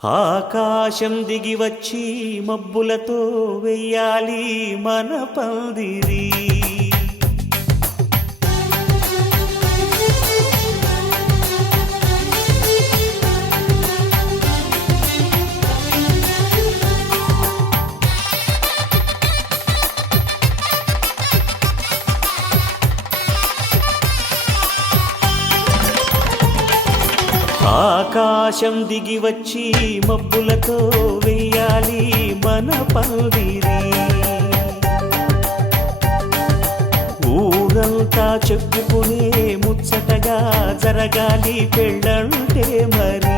ఆకాశం దిగి వచ్చి మబ్బులతో వెయ్యాలి మన పందిరి. ఆకాశం దిగి వచ్చి మబ్బులతో వెయ్యాలి మన పందిరి. ఊరంతా చెప్పుకునే ముచ్చటగా జరగాలి పెళ్ళంటే మరి.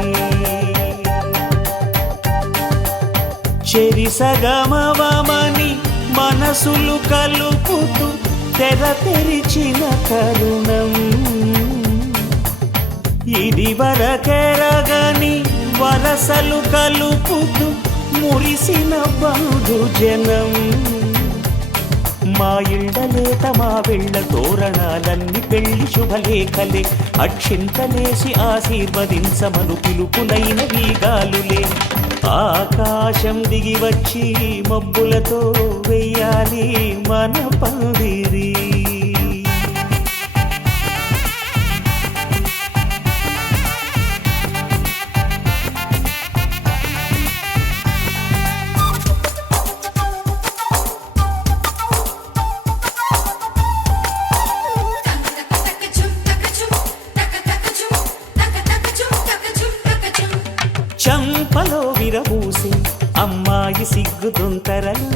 చెరిసగమవమని మనసులు కలుపుతూ తెర తెరిచిన తరుణం ఇది వరకెరగని వరసలు కలుపుతూ మురిసిన బంధుజనం. మా ఇళ్ళలేత మా వెళ్ళ తోరణాలన్నీ పెళ్లి శుభలేఖలే. అక్షింతలేసి ఆశీర్వదించమను పిలుపులైన వీగాలులే. ఆకాశం దిగి వచ్చి మబ్బులతో వెయ్యాలి మన పందిరి. చంపలో విరబూసి అమ్మాయి సిగ్గుదొంతరలు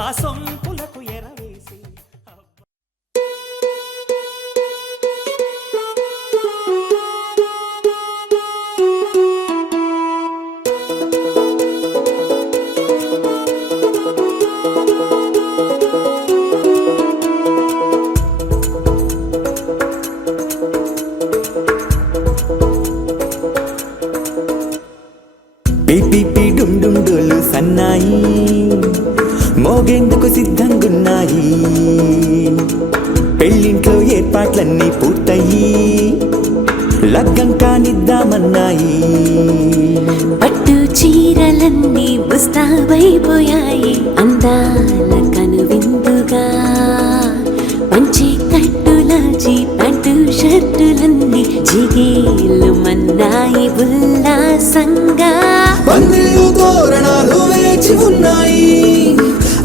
ఆ సొంపులకు ఎరవేసి. పిపి డుండుండులు సన్నాయి మోగేందుకు సిద్ధంగున్నాయి. పెళ్ళింట్లో ఏర్పాట్లన్నీ పూర్తయి లగ్గం కానిద్దామన్నాయి. పట్టు చీరలన్నీ ముస్తాబైపోయాయి అందాల కనువిందుగా. పంచి కట్టులాచి ప్యాంటు షర్టులన్నీ జిగేలు మన్నాయి ఉల్లాసంగా. పందిళ్ళు తోరణాలు వేచి ఉన్నాయి.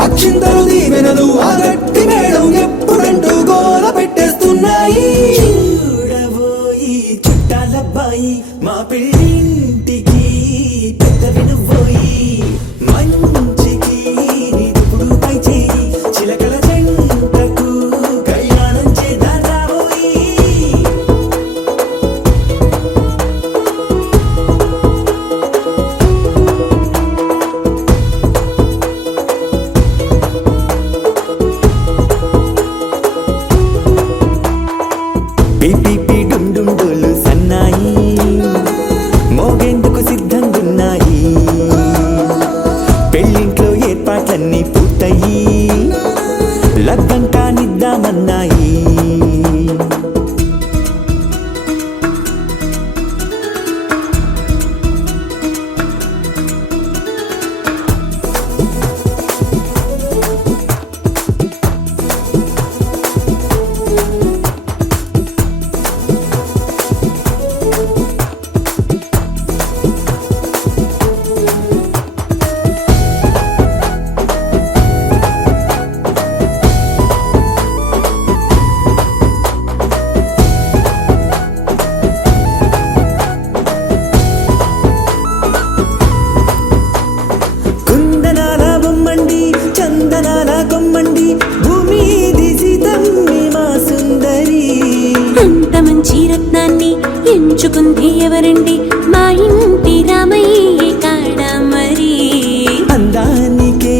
అక్షింతలు దీవెనలు ఆ గట్టి మేళం ఎప్పుడంటూ గోల పెట్టేస్తున్నాయి. చూడబోయి చుట్టాలబ్బాయి మా పెళ్ళింటికి పెద్దవి నువ్వోయి. మంచికి నిదుపుడు పై చేయి చిలకల జంటకు కళ్యాణం చేద్దాం రాబోయి. పిపి డుండుండులు సన్నాయి మోగేందుకు సిద్ధంగున్నాయి. పెళ్ళింట్లో ఏర్పాట్లన్నీ పూర్తయి లగ్గం కానిద్దామన్నాయి. చందనాల కొమ్మండి భూమి దిశితమ్మి మా సుందరి. అంత మంచి రత్నాన్ని ఎంచుకుంది ఎవరండి మా ఇంటి రామయ్య కాడ మరి. అందానికే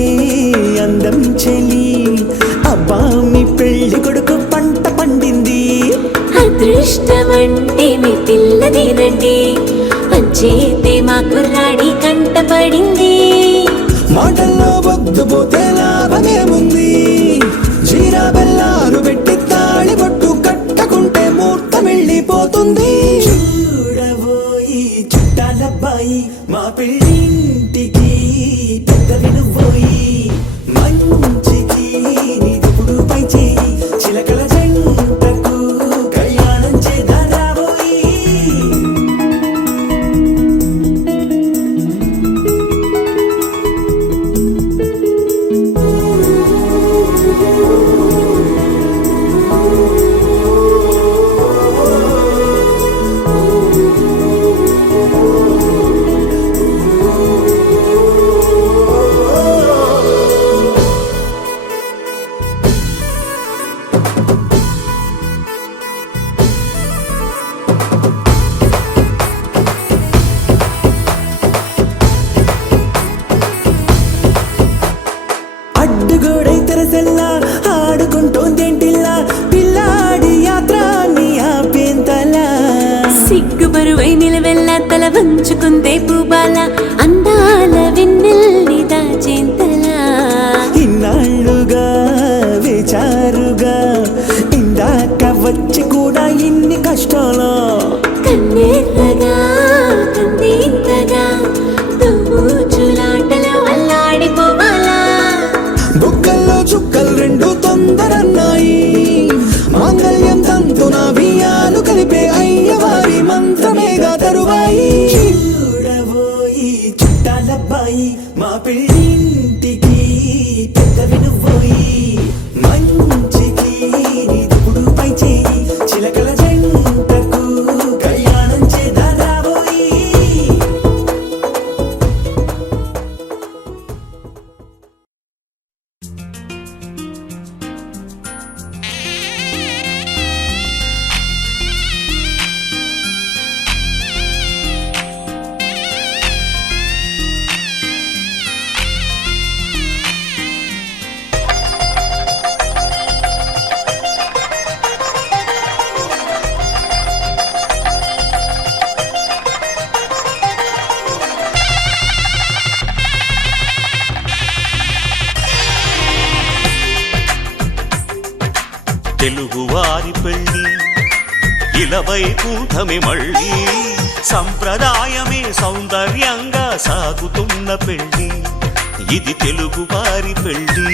అందం చెలి అబ్బా మీ పెళ్లి కొడుకు పంట పండింది. అదృష్టమంటే మీ పిల్లదేనండి అంచేతే మా కుర్రాడి కంట పడింది. మాటల్లో వద్దుపోతే లాభమేముంది. జీరా బెల్లాలు పెట్టి తాళి బొట్టు కట్టకుంటే ముహూర్తం వెళ్ళిపోతుంది. చూడబోయి చుట్టాలబ్బాయి మా పెళ్ళింటికి పెద్దవి నువ్వోయి మంచికి నీదిప్పుడు పై చేయి చిలకల జంటకు కళ్యాణం చేద్దాం రాబోయి అడ్డుగోడై తెరసెల్లా ఆడుకుంటోందేంటిల్లా పిల్లాడి యాత్ర నీ ఆపేంతలా సిగ్గు బరువై నిలవెల్ల తల వంచుకుందే పూబాల అందాల వెన్నెల్ని దాచేంతలా ఇన్నాళ్ళుగా వేచారుగా ఇందాక వచ్చి కూడా ఇన్ని కష్టాలా కన్నెర్రగా కందింతగా తుమ్ముచులాటలో అల్లాడిపోవాలా బుక్కల్లో చుక్కలు రెండు తొందరన్నాయి మాంగళ్యం తంతున బియ్యాలు కలిపే అయ్యవారి మంత్రమేగా తరువాయి చూడబోయి చుట్టాలబ్బాయి మా పెళ్ళింటికి పెద్దవి నువ్వోయి మంచికి నీదిప్పుడు పై చేయి చిలకల జంటకు కళ్యాణం చేద్దాం రాబోయి తెలుగువారి పెళ్ళి ఇలవైకుంఠమే మళ్ళీ సంప్రదాయమే సౌందర్యంగా సాగుతున్న పెళ్ళి ఇది తెలుగువారి పెళ్ళి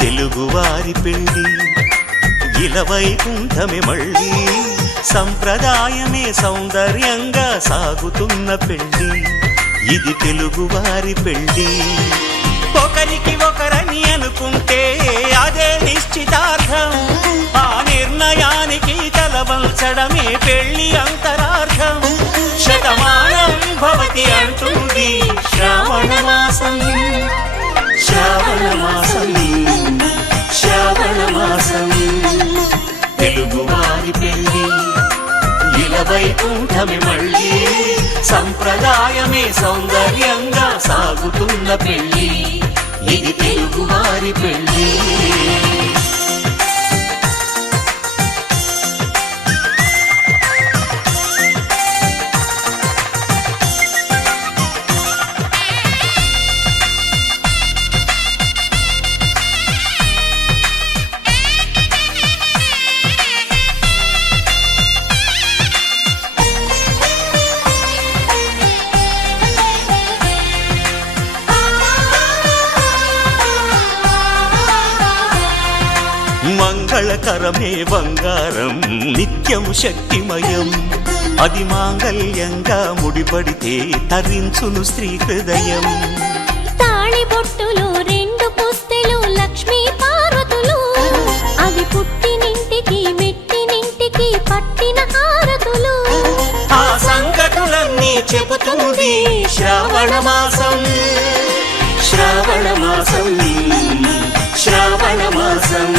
తెలుగువారి పెళ్ళి ఇలవైకుంఠమే మళ్ళీ సంప్రదాయమే సౌందర్యంగా సాగుతున్న పెళ్ళి ఇది తెలుగువారి పెళ్ళి ఒకరికి ఒకరని అనుకుంటే అదే నిశ్చితార్థం ఆ నిర్ణయానికి తలవంచడమే పెళ్ళి అంతరార్థం శతమానం భవతి అంటుంది శ్రావణ మాసం శ్రావణ మాసం శ్రావణ మాసం తెలుగువారి పెళ్ళి ఇలవైకుంఠమే మళ్ళీ సంప్రదాయమే సౌందర్యంగా సాగుతున్న పెళ్ళి ఇది తెలుగువారి పెళ్ళి మంగళకరమే బంగారం నిత్యం శక్తిమయం అది మాంగళ్యంగా ముడిపడితే తరించును స్త్రీ హృదయం తాళి బొట్టులు రెండు పుస్తెలు లక్ష్మీ పార్వతులు అవి పుట్టినింటికి మెట్టినింటికి పట్టిన హారతులు ఆ సంగతులన్నీ చెబుతుంది శ్రావణ మాసం శ్రావణ మాసం శ్రావణ మాసం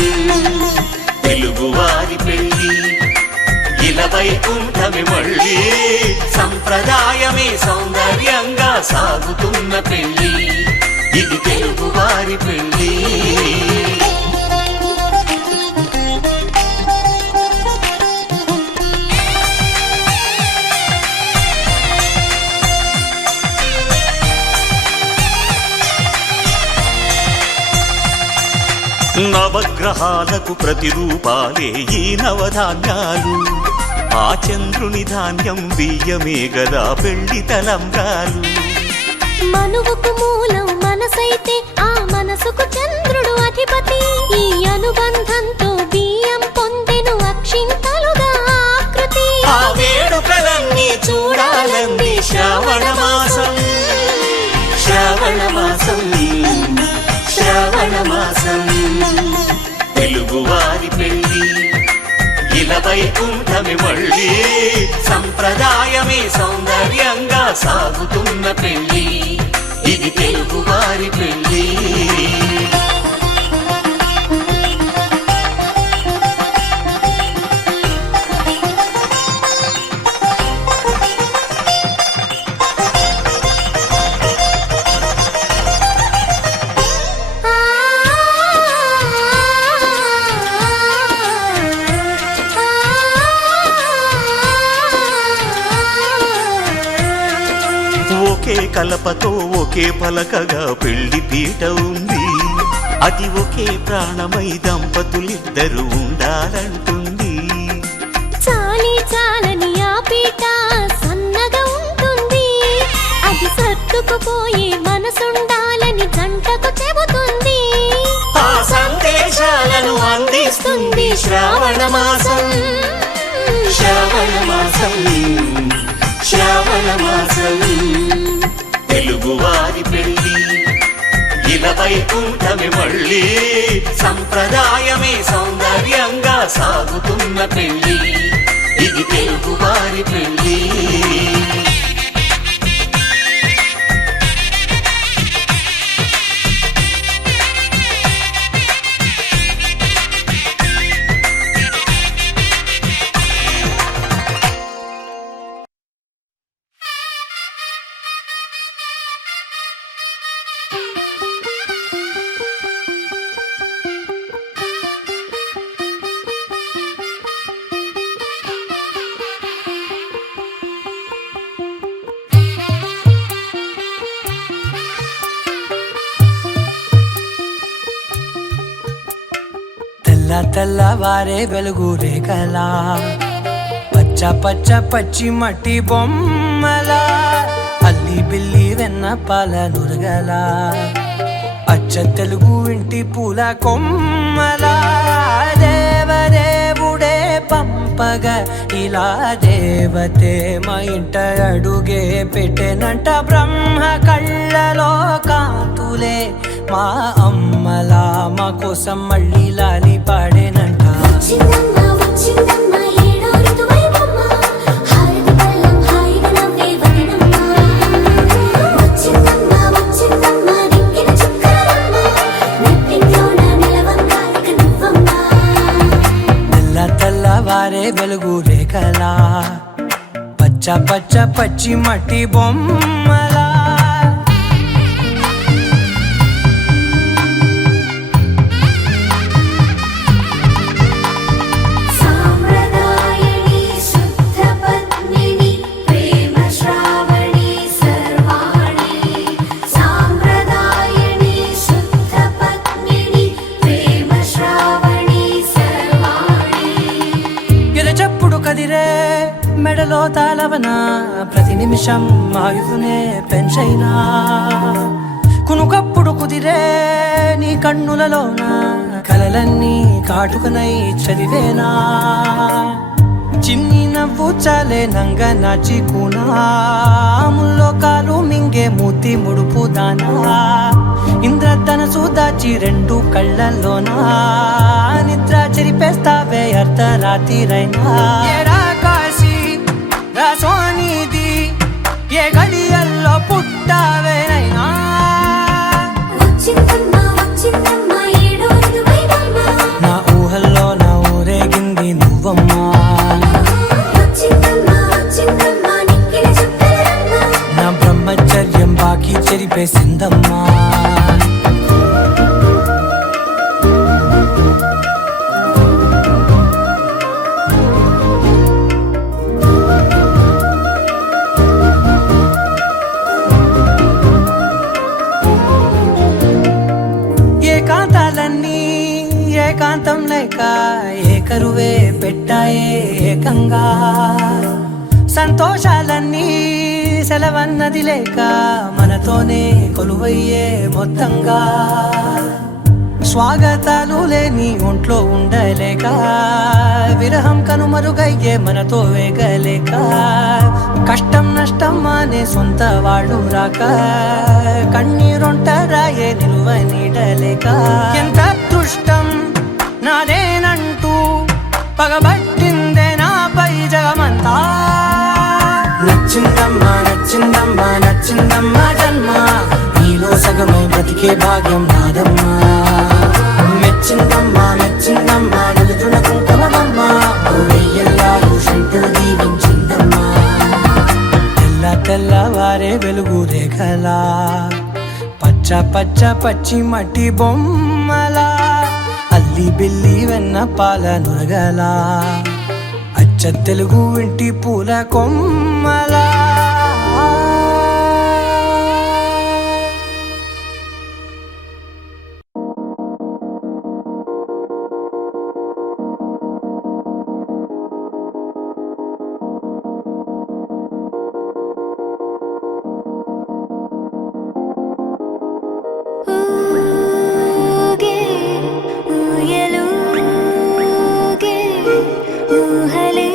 తెలుగువారి పెళ్ళి ఇలవైకుంఠమే మళ్ళీ సంప్రదాయమే సౌందర్యంగా సాగుతున్న పెళ్ళి ఇది తెలుగువారి పెళ్ళి నవగ్రహ వివాహాలకు ప్రతిరూపాలే ఈ నవధాన్యాలు. ఆ చంద్రుని ధాన్యం బియ్యమే గదా పెళ్లి తలంబ్రాలు. మనువుకు మూలం మనసైతే ఆ మనసుకు చంద్రుడు అధిపతి. ఈ అనుబంధంతో బియ్యం పొందెను అక్షింతలుగా ఆకృతి. ఆ వేడుకలన్నీ చూడాలంది శ్రావణ మాసం, శ్రావణ మాసం, శ్రావణ మాసం. తెలుగువారి పెళ్లి ఇలా వైకుంఠమి మళ్ళీ, సంప్రదాయమే సౌందర్యంగా సాగుతున్న పెళ్లి. ఇది తెలుగువారి పెళ్లి. ఒకే కలపతో ఒకే పలకగా పెళ్లి పీట ఉంది. అది ఒకే ప్రాణమై దంపతులిద్దరూ ఉండాలంటుంది. చాలి చాలని ఆ పీట సన్నగా ఉంటుంది. అది సర్దుకుపోయే మనసుండాలని జంటకు చెబుతుంది. ఆ సందేశాలను అందిస్తుంది శ్రావణ మాసం, శ్రావణ మాసం, శ్రావణ మాసం. తెలుగువారి పెళ్లి ఇలా వైకుంఠమి మళ్ళీ, సంప్రదాయమే సౌందర్యంగా సాగుతున్న పెళ్లి. ఇది తెలుగువారి పెళ్లి. తెల్లవారే వెలుగు రేఖలా, పచ్చ పచ్చ పచ్చి మట్టి బొమ్మలా, అల్లి బిల్లి వెన్న పాల నురగలా, అచ్చ తెలుగు ఇంటి పూల కొమ్మలా. దేవదేవుడే పంపగా ఇలా దేవతే మా ఇంట అడుగే పెట్టెనంట. బ్రహ్మ కళ్ళలో కాంతులే మా అమ్మలా మా కోసం మళ్ళీ లాలి పాడేనంట. తెల్లవారే వెలుగు రేఖలా, పచ్చ పచ్చ పచ్చి మట్టి బొమ్మలా. మెడలో తాళవన ప్రతి నిమిషం ఆయువునే పెంచైనా, కునుకప్పుడు కుదిరే నీ కన్నులలోన కలలన్నీ కాటుకనై చదివేనా. చిన్ని నవ్వు చాలే నంగ నాచి కూనాముల్లో కాలు మింగే మూతి ముడుపు దానా. ఇంద్రధనసు దాచి రెండు కళ్ళల్లోనా నిద్ర చెరిపేస్తావే అర్ధరాత్రిరైనా. సోనిది ఏ గడియల్లో పుట్టావేనైనా. నా ఊహల్లో నా ఊరేగింది నువ్వమ్మా. నా బ్రహ్మచర్యం బాకీ చెరిపేసిందమ్మా. ఏకాంతం కలిశాయే ఏకంగా సంతోషాలన్నీ సెలవన్నది లేక మనతోనే కొలువయ్యే మొత్తంగా స్వాగతాలు లేని ఒంట్లో ఉండలేక విరహం కనుమరుగయ్యే మనతో వేగలేక కష్టం నష్టం అనే సొంత వాళ్ళు రాక కన్నీరొంటరాయే నిలువ నీడలేక ఎంత అదృష్టం నాదేనంటూ పగబట్టిందే నాపై జగమంతా నచ్చిందమ్మా నచ్చిందమ్మా నచ్చిందమ్మా జన్మ నీలో సగమై బ్రతికే భాగ్యం నాదమ్మా మెచ్చిందమ్మా మెచ్చిందమ్మా నిలుచున కుంకుమమ్మా వెయ్యల్లాలు శంకరు దీవించిందమ్మా తెల్ల తెల్లవారే వెలుగు రేఖలా పచ్చ పచ్చ పచ్చి మట్టి బొమ్మలా అల్లి బిల్లి వెన్న పాల నురగలా అచ్చ తెలుగు ఇంటి పూల కొమ్మలా ఊగే ఊయలూగే ఊహలే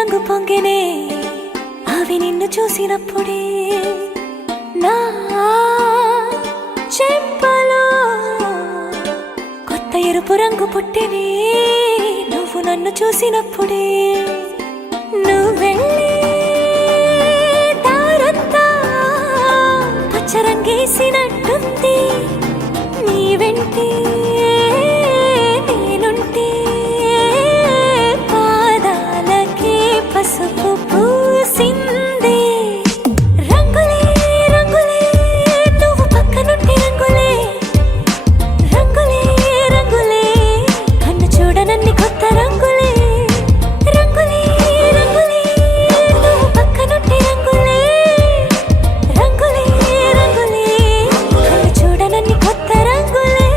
రంగు పొంగెనే అవి నిన్ను చూసినప్పుడే నా చెంపలో కొత్త ఎరుపు రంగు పుట్టెనే నువ్వు నన్ను చూసినప్పుడే నువ్వెళ్ళే దారంతా పచ్చరంగేసినట్టుంది నీ వెంటే నేనుంటే పాదాలకే పసుపు పూసిందే రంగులే రంగులే నువ్వు పక్కనుంటే రంగులే రంగులే రంగులే కన్ను చూడనన్ని కొత్త రంగులే రంగులే రంగులే నువ్వు పక్కనుంటే రంగులే రంగులే రంగులే కన్ను చూడనన్ని కొత్త రంగులే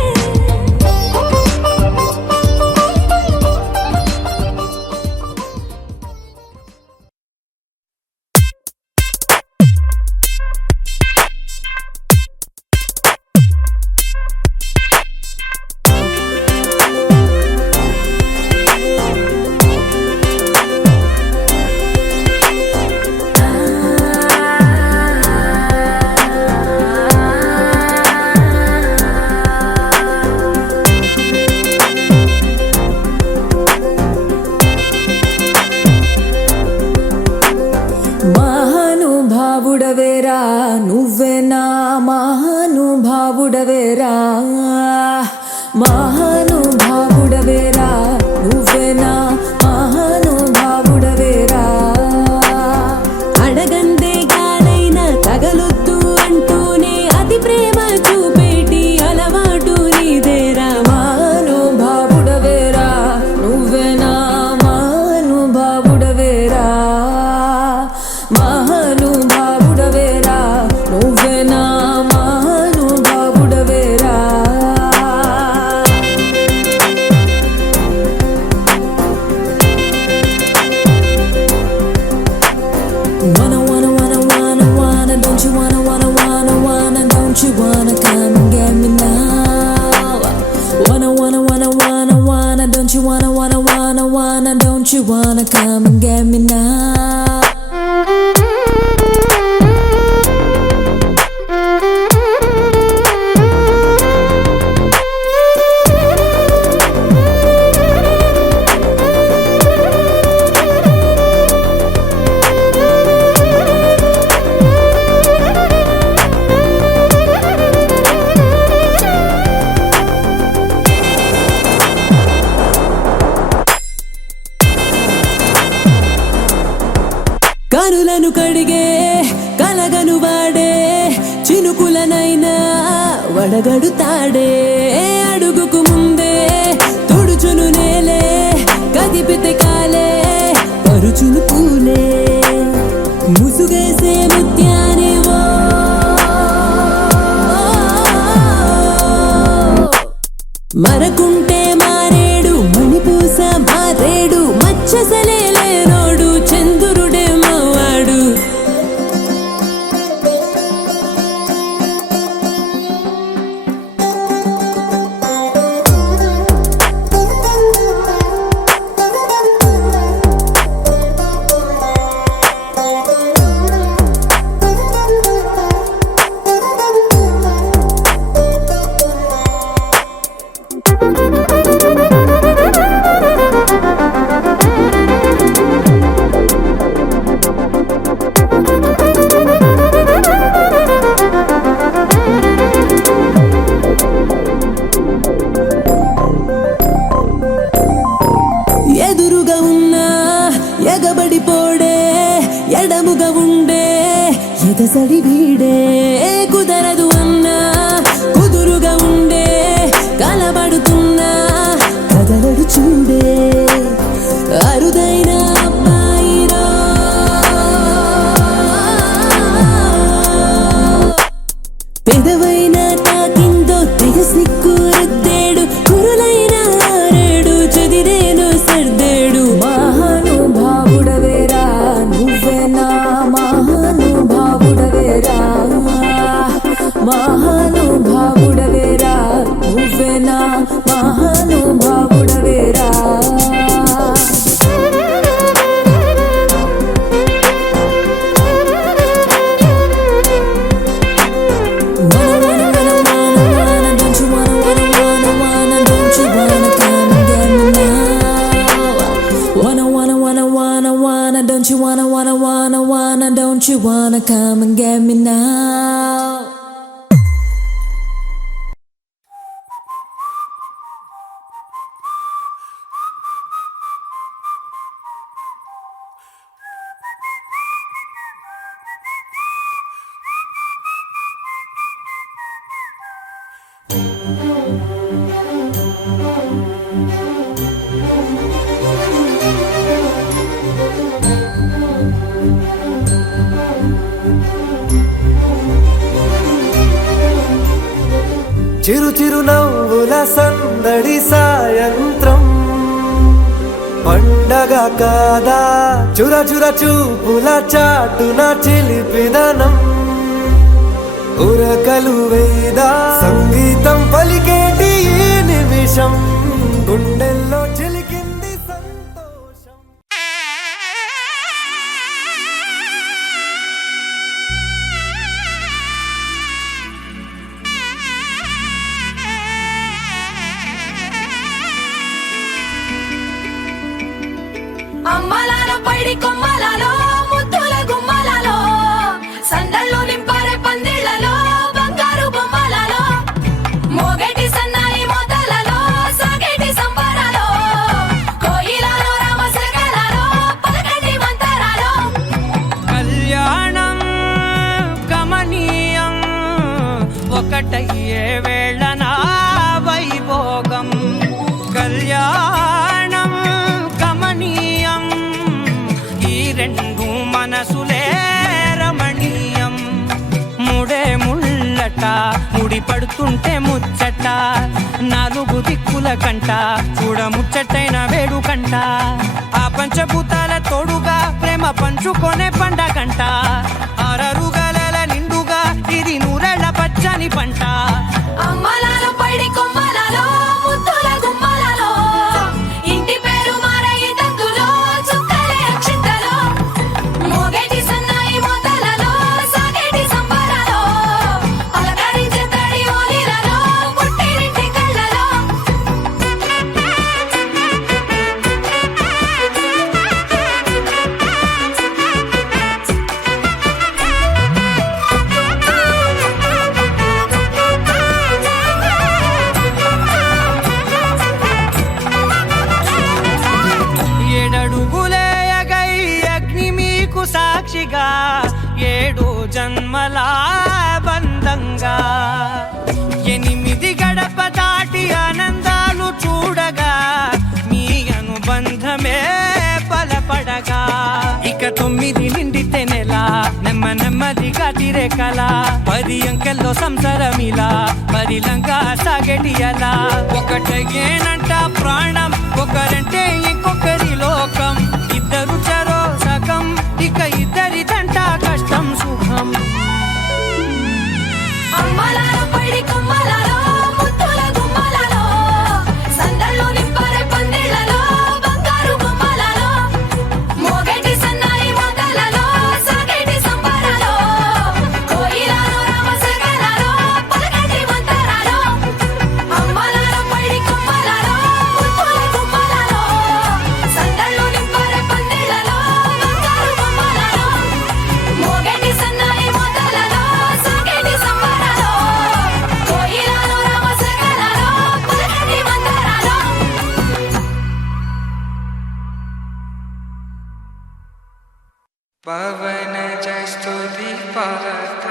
మహానుభావుడవేరా నువ్వే నా మహానుభావుడవేరా మహానుభావుడవేరా నువ్వే నా మహానుభావుడవేరా అడగందే గాలైనా తగలొద్దు అంటూనే అతి ప్రేమ చూపేటి అలవాటు నీదేరా మహానుభావుడవేరా నువ్వే నా మహానుభావుడవేరా మహానుభావుడవేరా నువ్వే నా మహానుభావుడవేరా Wanna, don't you wanna, don't you wanna come and get me now? Wanna, don't you wanna, don't you wanna come and get me now? కనులను కడిగే కలగను వాడే చినుకులనైనా వడగడుతాడే అడుగుకు ముందే తుడుచును నేలే కదిపితే కాలే పరుచును పూలే ముసుగేసే ముత్యానివో మరకుంటే మారేడు మణిపూస మారేడు మచ్చసలే లేనోడు చంద్రుడే మావాడు ఎదురుగా ఉన్నా ఎగబడిపోడే ఎడముగా ఉండే ఎదసడి వీడే కుదరదు అన్నా కుదురుగా ఉండే కలబడుతున్నా కదలడు చూడే అరుదైన అబ్బాయిరా పెదవైన తాకిందో తెగ సిక్కురుద్దేడు కురులైన ఆరేడు చదిరేను సర్దేడు మహానుభావుడవేరా నువ్వే నా మహానుభావుడవేరా wanna come and get me now? చిరు చిరు నవ్వుల సందడి సాయంత్రం పండగ కాదా చుర చుర చూపుల చాటున చిలిపిదనం ఉరకలు వేదా సంగీతం పలికేటి ఈ నిమిషం గుండెల్లో చిలికింది సంతోషం. అమ్మలాలో పైడి కొమ్మలలో ముద్దుల గుమ్మలలో సందళ్ళు నింపారే పందిళ్లలో బంగారు బొమ్మలలో మోగేటి సన్నాయి మోతలలో సాగేటి సంబరాలో కోయిలలో రామసగలలో పలకటి మంతరాలో కళ్యాణం గమనీయం ఒకటయ్యే వేళనా వైభోగం కళ్యాణం గమనీయం ఈ రెండు మనసులే రమణీయం ముడే ముళ్ళట ముడి పడుతుంటే ముచ్చట నాలుగు దిక్కుల కంట చూడ ముచ్చటైన వేడుకంట ఆ పంచభూతాల తోడుగా ప్రేమ పంచుకొనే పండగంట ఆరరుగల నిండుగా ఇది నూరెళ్ళ పచ్చని పంట అమ్మలాలో పైడి కొమ్మలలో ముద్దుల గుమ్మలలో ఇంటి పేరు మారయి తందులో చుక్కలే అక్షింతలో మోగేటి సన్నాయి మోతలలో సాగేటి సంబరాలో పలకరించే తడి ఓలిలలో పుట్టినింటి కళ్ళలో ఏడడుగులేయగై అగ్ని మీకు సాక్షిగా ఏడు జన్మల బంధంగా ఎనిమిది గడప దాటి ఆనందాలు చూడగా మీ అనుబంధమే బలపడగా ఇక 9 నిండితే నెల నెమ్మదిగా తిరే కల 10 అంకెల్లో సంసారమిలా పరిలంగా సాగేటి అలా ఒకటేనంట ప్రాణం ఒకరంటే ఇంకొకరి లోకం ఇద్దరు చరో సగం ఇక ఇద్దరిదంట కష్టం సుఖం అమ్మలాలో పైడి కొమ్మలలో ముద్దుల గుమ్మలలో సందళ్ళు నింపారే పందిళ్లలో బంగారు బొమ్మలలో మోగేటి సన్నాయి మోతలలో సాగేటి సంబరాలో కోయిలలో రామసగలలో పలకటి మంతరాలో అమ్మలాలో పైడి కొమ్మలలో ముద్దుల గుమ్మలలో సందళ్ళు నింపారే పందిళ్లలో బంగారు బొమ్మలలో మోగేటి సన్నాయి మోతలలో సాగేటి సంబరాలో కోయిలలో రామసగలలో పలకటి మంతరాలో పవన జస్తుతి పాత్ర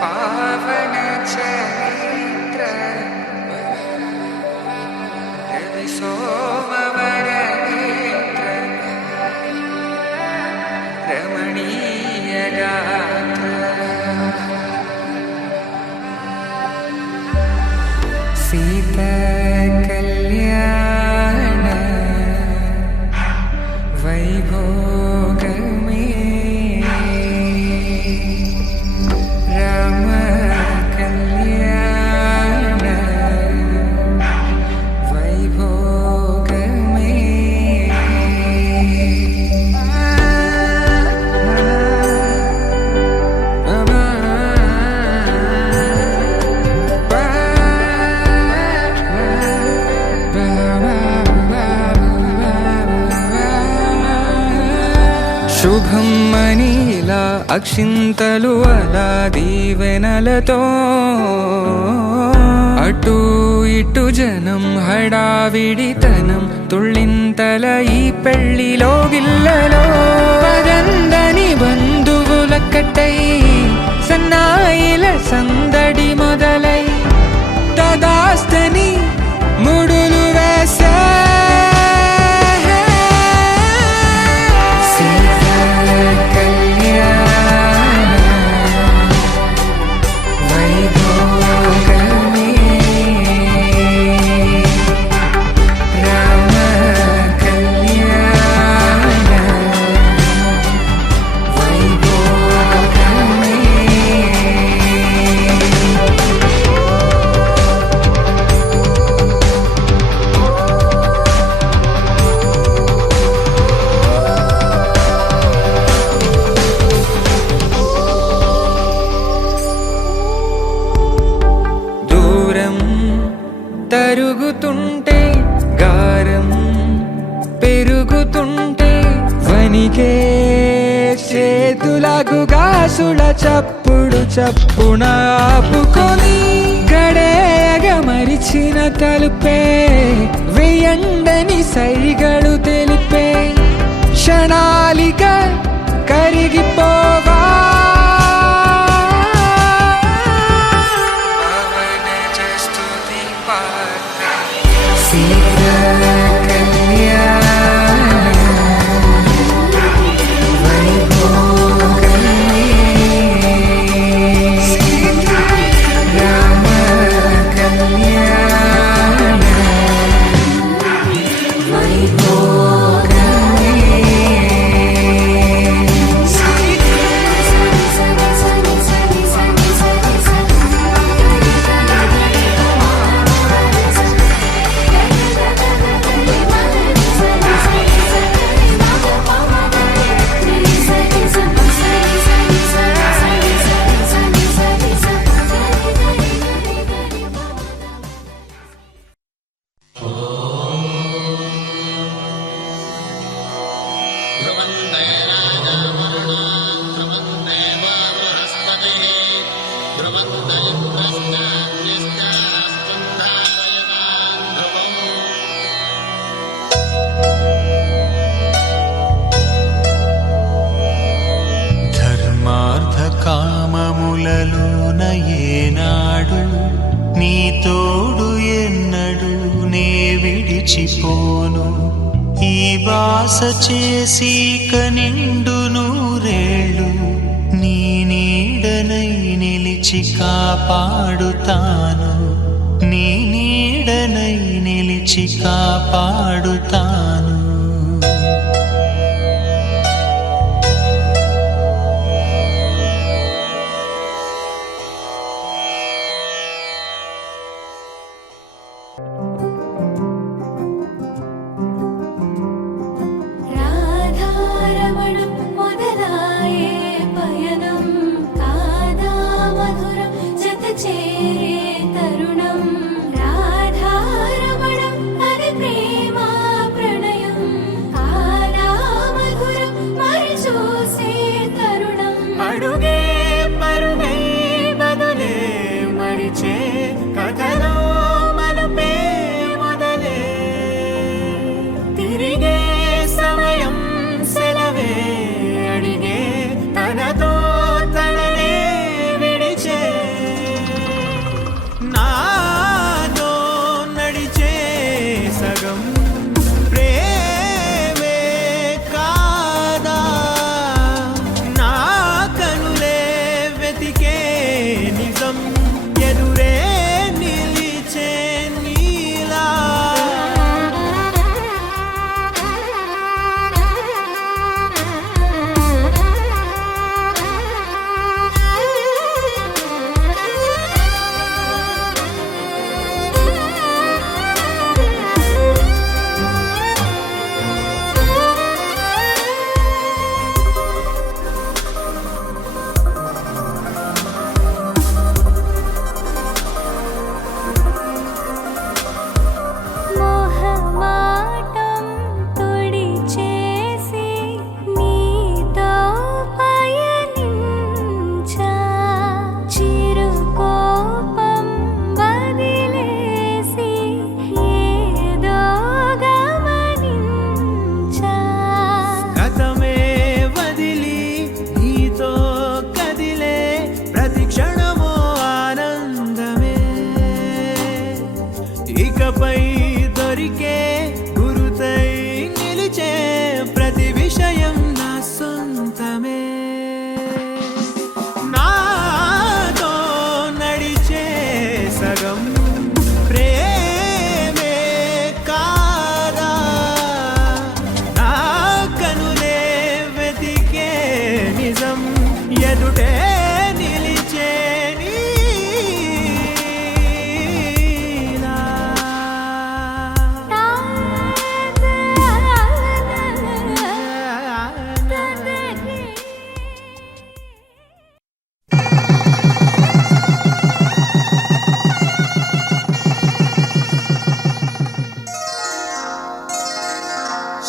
పావన చరిత్ర రవి సోమవర నేత్ర రమణీయ గాత్ర సీత కళ్యాణ వైభోగమే రామ కళ్యాణ వైభోగమే అక్షింతలు అలా దీవెనలతో అటు ఇటు జనం హడావిడితనం తుళ్ళింతల ఈ పెళ్లిలో గిల్లలో పదందని బంధువుల కట్టై సన్నాయిల సందడి మొదలై తదాస్తని ముడులు వేసే తరుగుతుంటే గారం పెరుగుతుంటే వనికే చేతులకు గాసుల చప్పుడు చప్పున ఆపుకొని గడేగ మరిచిన తలుపే వెయ్యండని సైగడు తెలిపే క్షణాలిక కరిగిపోవా కామములలోన ఏనాడు నీ తోడు ఎన్నడు నే విడిచిపోను ఈ బాస చేసి కనిండు నూరేళ్ళు నీ నీడనై నిలిచి కాపాడుతాను నీ నీడనై నిలిచి కాపాడుతాను ప్రేమ ప్రణయ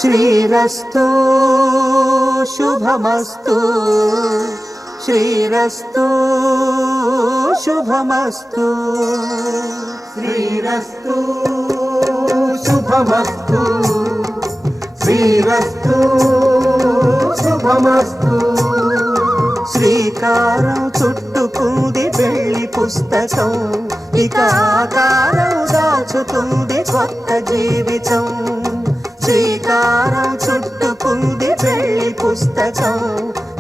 శ్రీరస్తు శుభమస్తు శ్రీరస్తు శుభమస్తు శ్రీరస్తు శుభమస్తు శ్రీరస్తు శుభమస్తు శ్రీకారం చుట్టుకుంది పెళ్లి పుస్తకం ఇక ఆకారం దాచుతుంది కొత్త జీవితం శ్రీకారం చుట్టుకుంది పెళ్లి పుస్తకం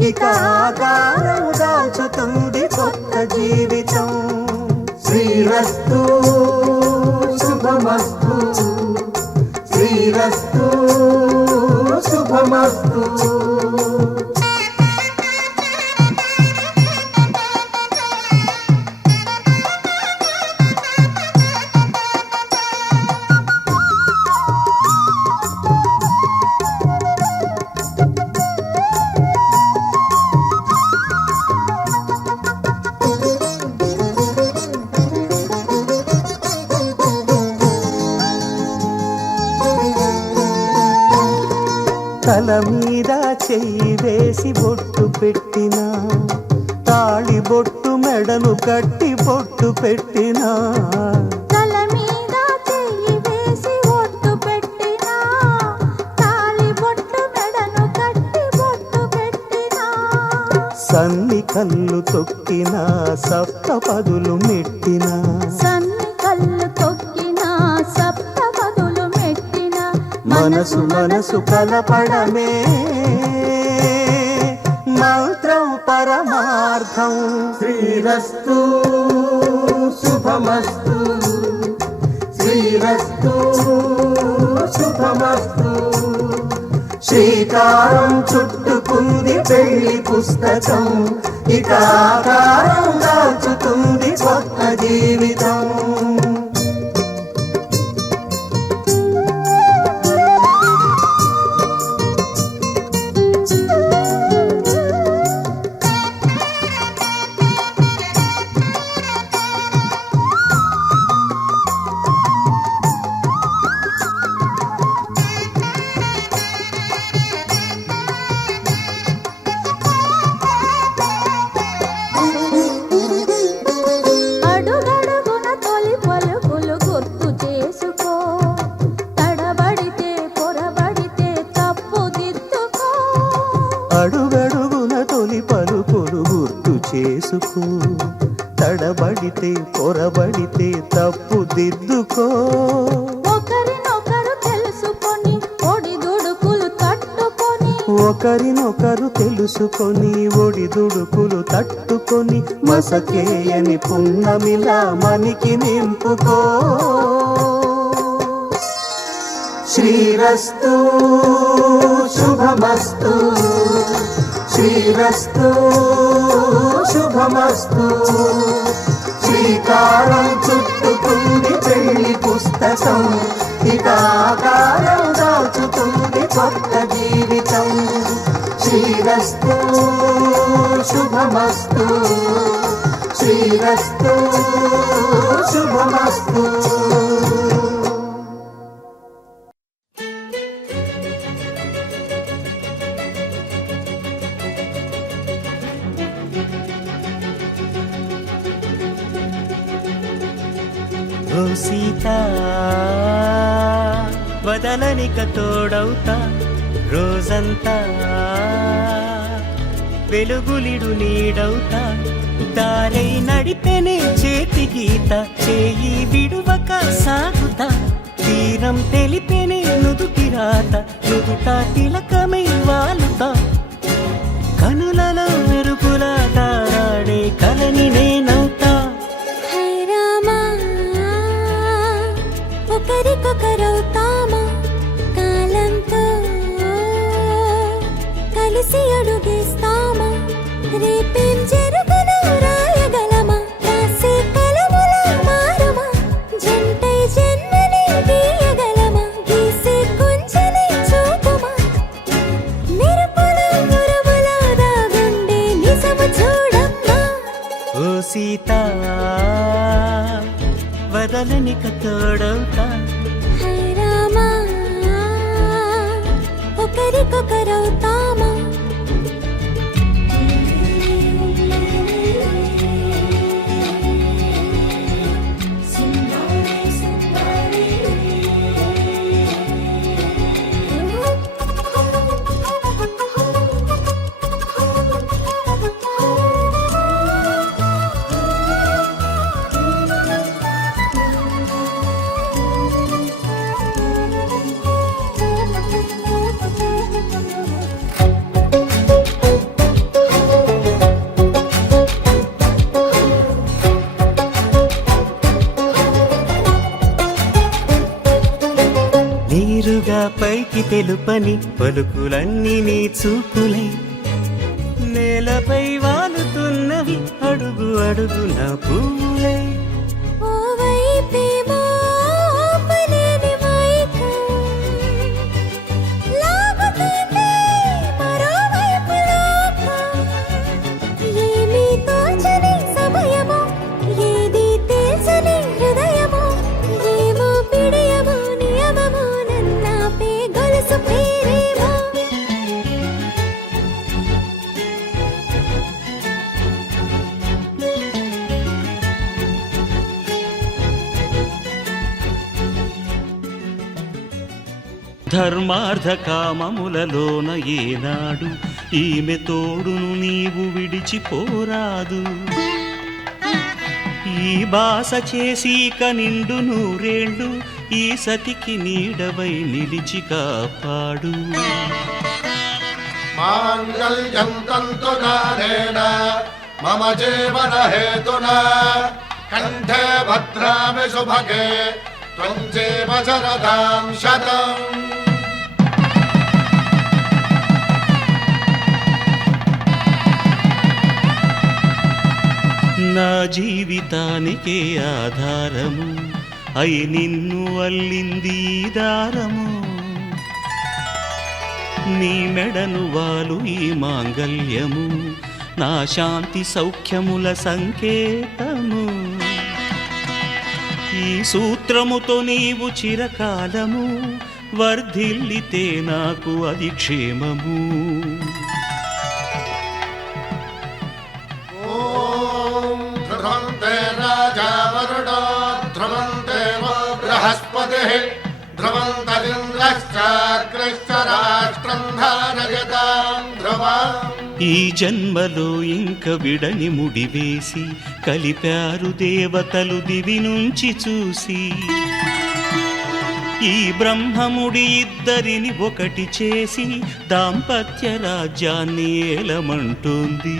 ఇక ఆకారం దాచుతుంది కొత్త జీవితం శ్రీరస్తు శుభమస్తు శ్రీరస్తు శుభమస్తు తల మీద చెయ్యి వేసి బొట్టు పెట్టినా తాళి బొట్టు మెడలు కట్టి బొట్టు పెట్టినా తల మీద చెయ్యి వేసి ఒట్టు పెట్టినా తాళి బొట్టు మెడను కట్టి బొట్టు పెట్టినా సన్ని కళ్ళు తొక్కినా సప్త పదులు మెట్టినా సన్ని కళ్ళు తొక్కినా సప్త పదులు మెట్టినా మనసు మనసు కలపడమే మంత్రం పరమార్థం శ్రీరస్తు శుభమస్తు శ్రీరస్తు శుభమస్తు శ్రీకారం చుట్టుకుంది పెళ్లి పుస్తకం ఇక ఆకారం దాచుతుంది కొత్త జీవితం అడుగడుగున తొలి పలుకులు గుర్తు చేసుకో తడబడితే పొరబడితే తప్పు దిద్దుకో అడుగడుగున తొలి పలుకులు గుర్తు చేసుకో తడబడితే పొరబడితే తప్పు దిద్దుకో ఒకరినొకరు తెలుసుకొని ఒడిదుడుకులు తట్టుకొని ఒకరినొకరు తెలుసుకొని ఒడిదుడుకులు తట్టుకొని మసకేయని పున్నమిలా మనికి నింపుకో శ్రీరస్తు శుభమస్తు శ్రీరస్తు శుభమస్తు శ్రీకారం చుట్టుకుంది పెళ్లి పుస్తకం ఇక ఆకారం దాచుతుంది కొత్త జీవితం శ్రీరస్తు శుభమస్తు శ్రీరస్తు శుభమస్తు ఓ సీత వదలనిక తోడవుతా రోజంతా వెలుగులిడు నీడవుతా దారై నడిపెనే చేతి గీత చేయి విడువక సాగుతా తీరం తెలిపెనే నుదుటి రాత నుదుట తిలకమై వాలుతా కనులలో మెరుపులా తారాడే కలని నేనవుతా హై రామా ఒకరికొకరవుతామా కాలంతో కలిసి అడుగేస్తామా రేపేం జరుగునో రాయగలమా రాసే కలములా మారుమా జంటై జన్మని తీయగలమా గీసే కుంచెని చూపుమా మెరుపుల మురుముల దాగుండే నిజము చూడమ్మా ఓ సీత వదలనిక తోడవుతా హై రామా ఒకరికొకరవుతామా నీరుగా పైకి తెలుపని పలుకులన్నీ నీ చూపులై నేలపై వాలుతున్నవి అడుగు అడుగు నా పువ్వులై ఓవైపేమో ఆపలేని మైకం లాగుతుంది మరోవైపు లోకం ఏమీ తోచని సమయమో ఏది తేల్చని హృదయమో ఏమో పిడియమో నియమమో నన్నాపే గొలుసు పేరేమో ధర్మార్థ కామములలోన ఏనాడు ఈమె తోడును నీవు విడిచిపోరాదు ఈ బాస చేసీక నిండు నూరేళ్ళు ఈ సతికి నీడవై నిలిచి కాపాడు మాంగళ్యం తంతునానేన మమ జీవన హేతునా కంఠే భద్రామి శుభగే త్వం జీవ శరదాం శతం. నా జీవితానికే ఆధారము అయి నిన్ను అల్లింది ఈ దారము నీ మెడను వాలు ఈ మాంగల్యము నా శాంతి సౌఖ్యముల సంకేతము ఈ సూత్రముతో నీవు చిరకాలము వర్ధిల్లితే నాకు అది క్షేమము ఓం ధ్రువంతే రాజా వరుణో ధ్రువంతే వో బృహస్పతిః ధ్రువంతరింద్రశ్చాగ్రశ్చ రాష్ట్రం ధారయతాం ధ్రువం. ఈ జన్మలో ఇంక విడని ముడివేసి కలిపారు దేవతలు దివి నుంచి చూసి ఈ బ్రహ్మముడి ఇద్దరిని ఒకటి చేసి దాంపత్య రాజ్యాన్ని ఏలమంటోంది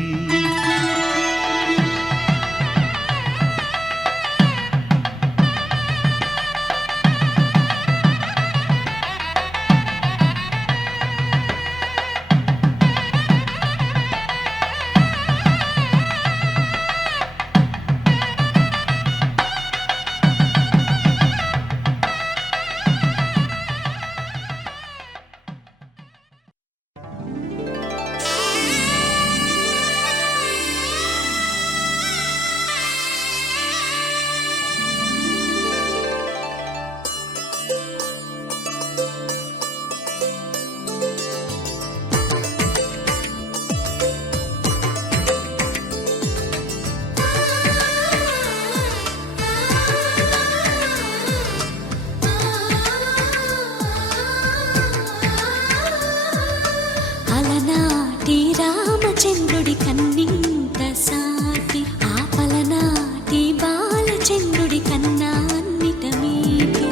అలనాటి రామచంద్రుడి కన్నింత సాటి ఆపలనాటి బాలచంద్రుడి కన్నా అన్నిట మీటి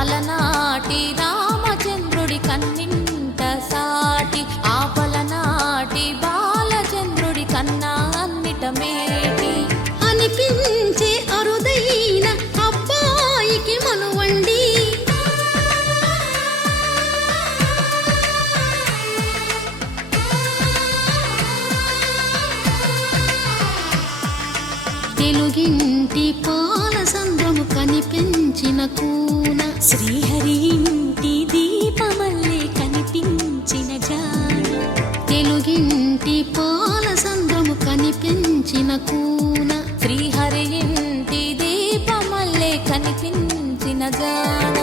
అలనాటి రామచంద్రుడి కన్నింత సాటి ఆపలనాటి బాలచంద్రుడి కన్నా అన్నిట మేటి అనిపించే అరుదైన అబ్బాయికి మనువండి తెలుగింటి పాల సంద్రము కనిపించిన కూన శ్రీహరి ఇంటి దీపమల్లే కనిపించిన జాన తెలుగింటి పాల సంద్రము కనిపించిన కూన శ్రీహరి ఇంటి దీపమల్లే కనిపించిన జాన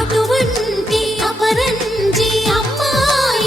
అటువంటి అపరంజి అమ్మాయి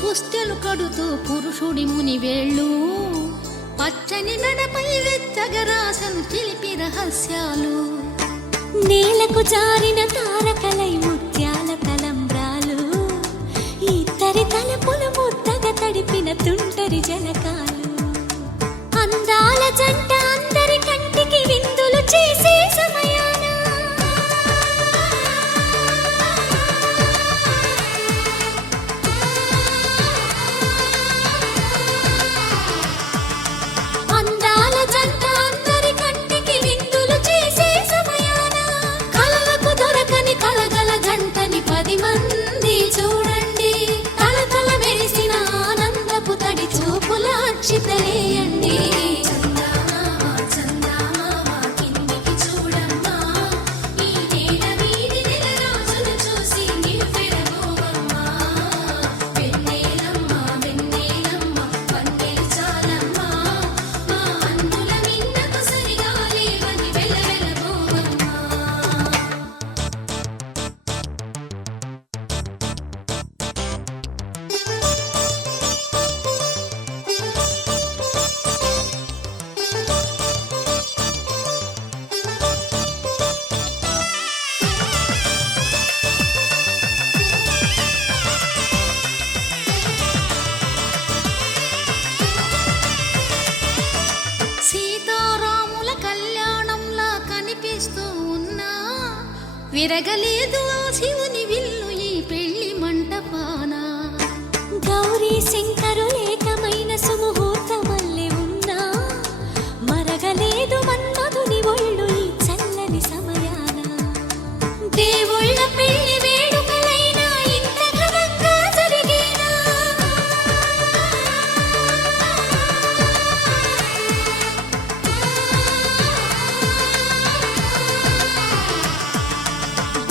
పుస్తెలు కడుతూ పురుషుడి ముని వేళ్ళు పచ్చని మెడపై వెచ్చగరాసను చిలిపి రహస్యాలు నేలకు జారిన తారకలై ముత్యాల తలంబ్రాలు ఇద్దరి తలపులు ముద్దగా తడిపిన తుంటరి జలకాలు అందాల జంట అందరి కంటికి విందులు చేసే సమయాన అందాల జంట అందరి కంటికి విందులు చేసే సమయాన కలలకు దొరకని కలగల జంటని 10 మంది చూడండి తలతల మెరిసిన ఆనందపు తడి చూపుల అక్షితలేయండి సీతారాముల కళ్యాణంలా కనిపిస్తూ ఉన్నా విరగలేదు ఆ శివుని విల్లు ఈ పెళ్లి మంటపాన గౌరీ శంకరులేకమైన సుముహూర్తమల్లె ఉన్నా మరగలేదు మన్మధుని ఒళ్ళు ఈ చల్లని సమయాన దేవుళ్ళ పెళ్లి వేడుకలైనా ఇంత ఘనంగా జరిగేనా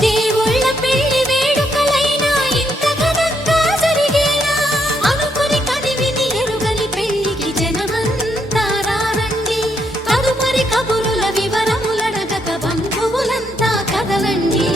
దేవుళ్ళ పెళ్లి వేడుకలైనా ఇంత ఘనంగా జరిగేలా అనుకుని కదివిని ఎరుగని పెళ్లికి జనమంతా రారండి తదుపరి కబురుల వివరములడగక బంధువులంతా కదలండి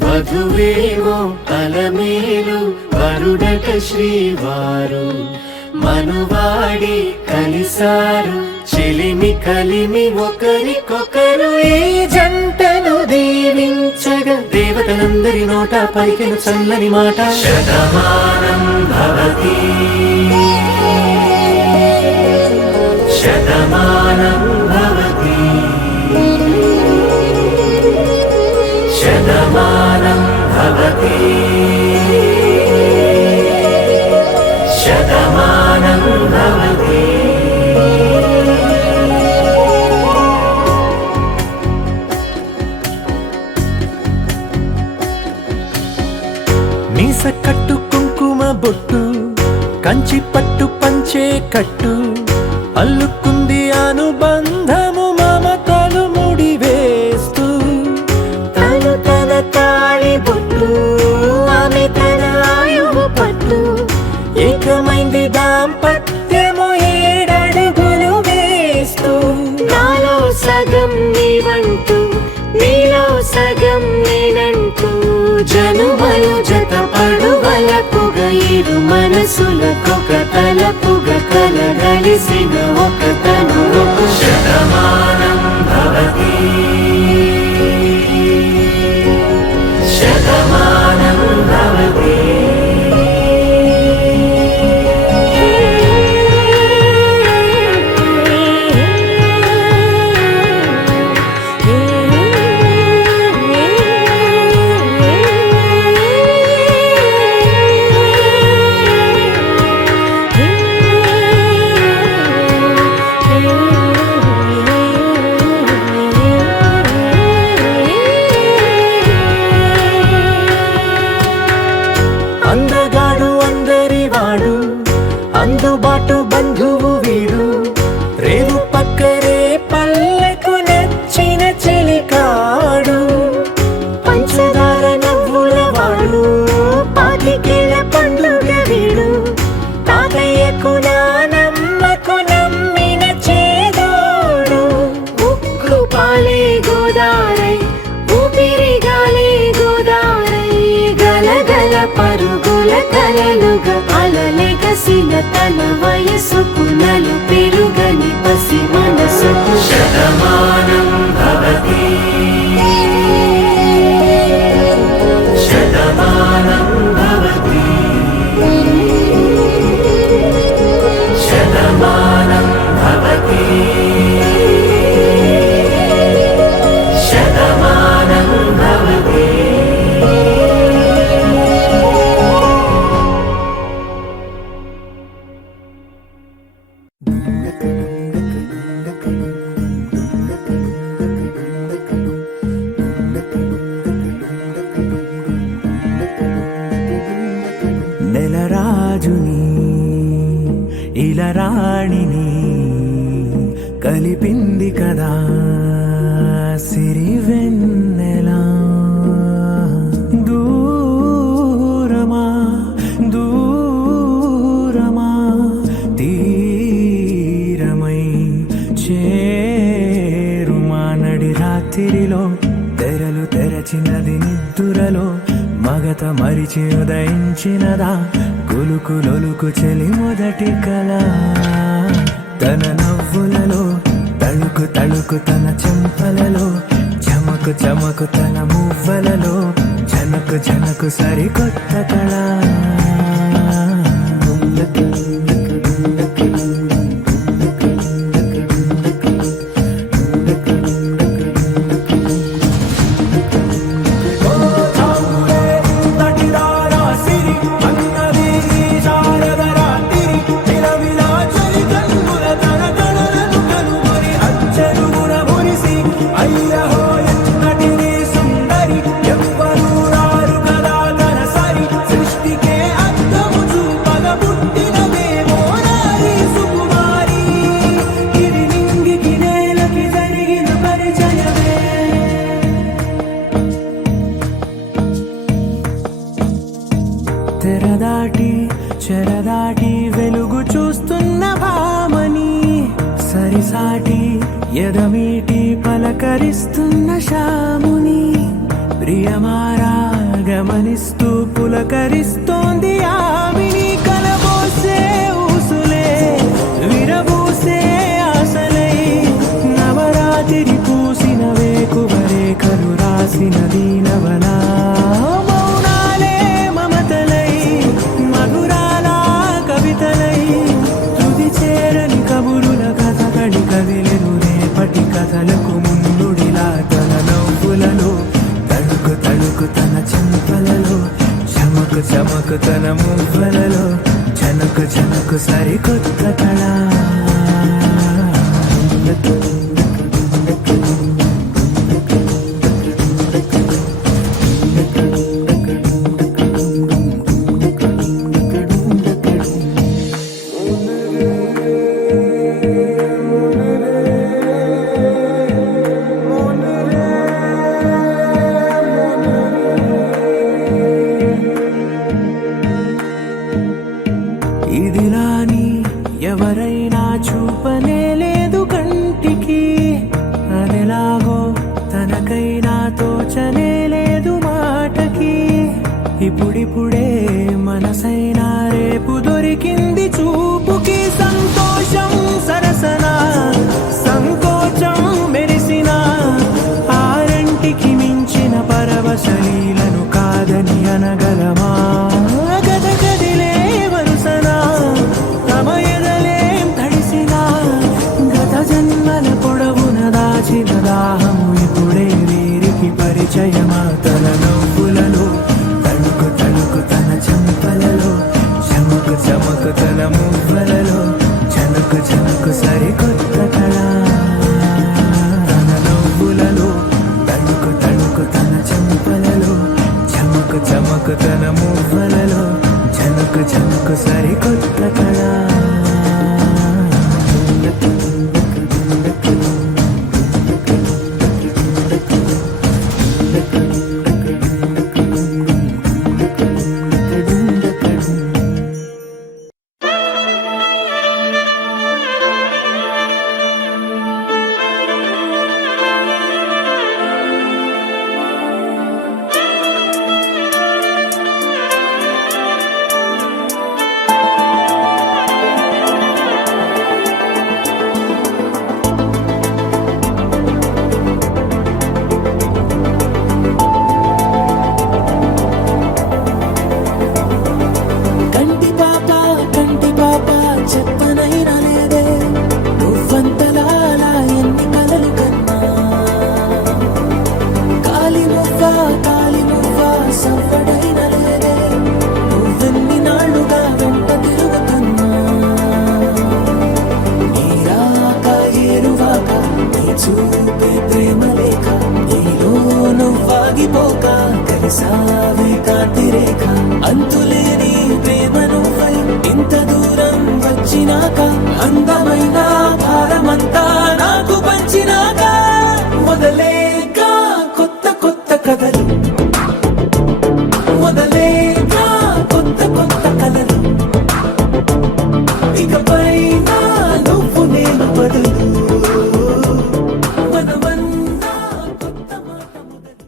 వధువేమో అలమేలు వరుడట శ్రీవారు మనువాడి కలిసారు చెలిమి కలిమి ఒకరికొకరు ఈ జంటను దీవించగా దేవతలందరి నోట పలికిన చల్లని మాట శతమానం భవతి శతమానం భవతి శతమానం భవతి శతమానం భవతి మీస కట్టు కుంకుమ బొట్టు కంచి పట్టు పంచే కట్టు అల్లుకుంది అనుబంధము మమతలు ముడి వేస్తూ తను తన తాళి బొట్టు ఆమె తన ఆయువు పట్టు ఏకమైంది దాంపత్యము 7 అడుగులు వేస్తూ నాలో సగం నీవంటూ నీలో సగం నేనంటూ జనుమలు జత పడువలపుగ ఇరు మనసులకొక తలపుగ కలగలిసిన ఒక తను శతమానం భవతి శతమానం భవతి కలలుగా అలలెగసిన తన వయసుకు నలు పెరుగని పసి మనసుకు శతమానం భవతి శతమానం భవతి శతమానం భవతి శతమానం భవతి. నెలరాజుని ఇలరాణిని కలిపింది కదా సిరివెన్నెలా. దూరమా దూరమా తీరమై చేరుమా నడి రాత్రిలో తెరలు తెరచినది నిద్దురలో మగత మరిచి ఉదయించినదా కులుకు లొలుకు చెలి మొదటి కళ. తన నవ్వులలో తళుకు తళుకు తన చెంపలలో చమకు చమకు తన మువ్వలలో జనకు జనకు సరికొత్త కళ. తెరదాటి చెరదాటి వెలుగు చూస్తున్న భామని సరిసాటి ఎదమీటి పలకరిస్తున్న శాముని ప్రియమారా గమనిస్తూ పులకరిస్తోంది ఆమెని. కలబోసే ఊసులే విరబూసే ఆశలై నవరాత్రి పూసిన వేకువరేఖలు రాసిన దీనవనా. కదిలెను రేపటి కథలకు ముందుడిలా తన నవ్వులలో తడుకు తడుకు తన చెంపలలో చమకు చమకు తన మువ్వలలో చనకు చనకు సరికొత్త కళ. ఇదిలాని ఎవరైనా చూపనే లేదు కంటికి అదెలాగో తనకైనా తోచనే లేదు మాటకి. ఇప్పుడిప్పుడే మనసైనా రేపు దొరికింది చూపుకి. సంతోషం సరసన సంకోచం మెరిసిన ఆరంటికి మించిన పరవశలీలను కాదని అనగలమా. గద గదిలే వరుసనా తమ ఎదలేం తడిసినా గత జన్మల పొడవున దాచిన దాహము ఇప్పుడే వీరికి పరిచయమా. తన నవ్వులలో తణుకు తణుకు తన చెంపలలో చమకు చమకు తన మువ్వలలో చనకు చనకు సరికొత్త కళ. తన నవ్వులలో తణుకు తణుకు తన చెంపలలో చమకు చమకు తన మువ్వలలో చనకు చనకు సరికొత్త కళ. అందమైన భారమంతా నాకు పంచినాక మొదలేగా కొత్త కొత్త కథలు మొదలేగా కొత్త కొత్త కలలు ఇకపై నువ్వు నేను బదులు మనమన్నా కొత్త మాట మొదలు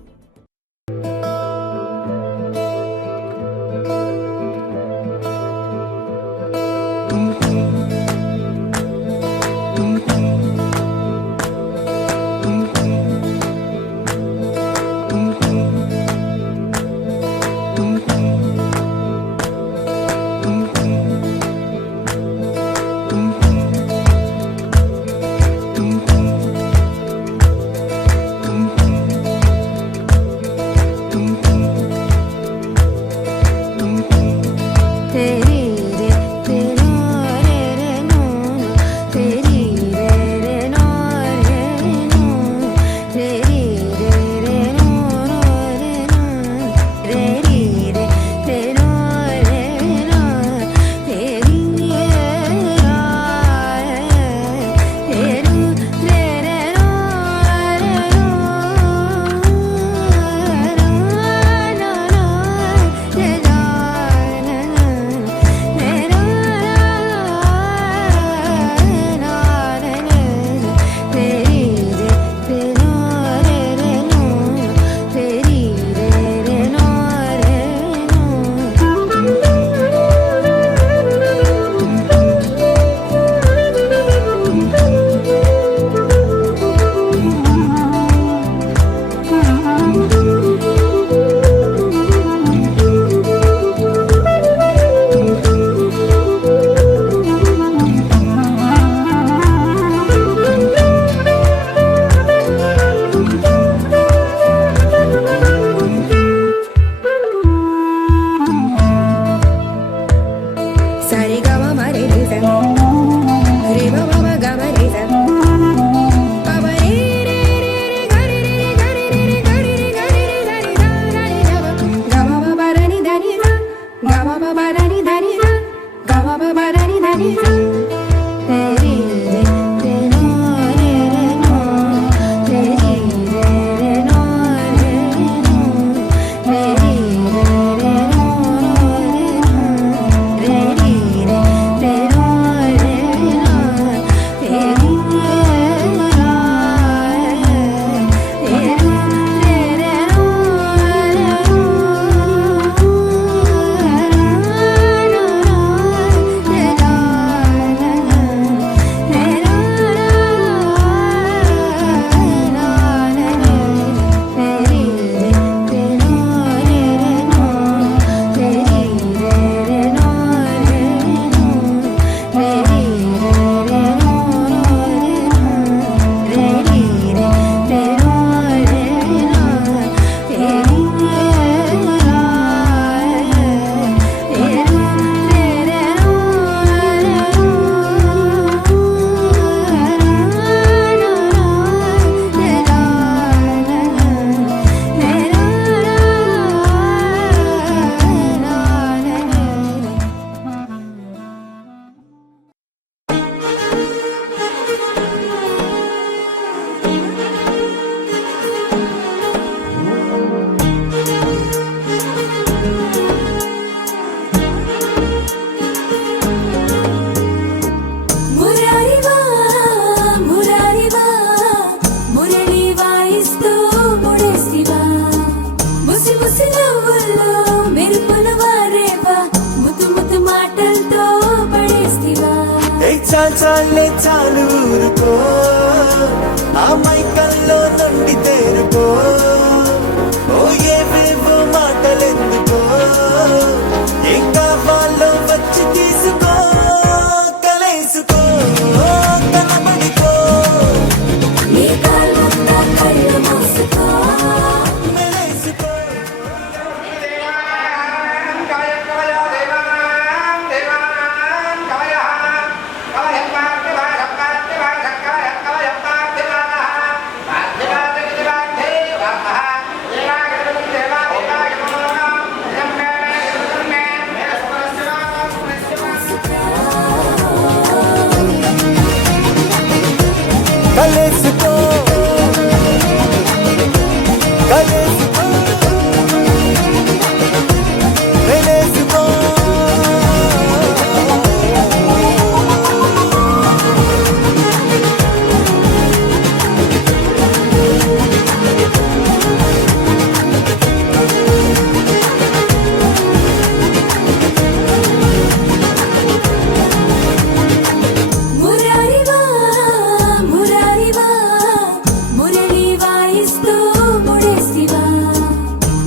చాలే చాలు ఊరుకో ఆ మైకల్లో నుండి తేరుకో ఓ ఏవేవో మాటలెందుకో ఏం కావాలో వచ్చి తీసుకో కలేసుకో కనబడికో నీ కాళ్ళంతా కళ్ళు మూసుకో మెలేసుకో కలేసుకో కలేసుకో వెలేసుకో మురారివా మురారివా మురళి వాయిస్తూ ముడేసివా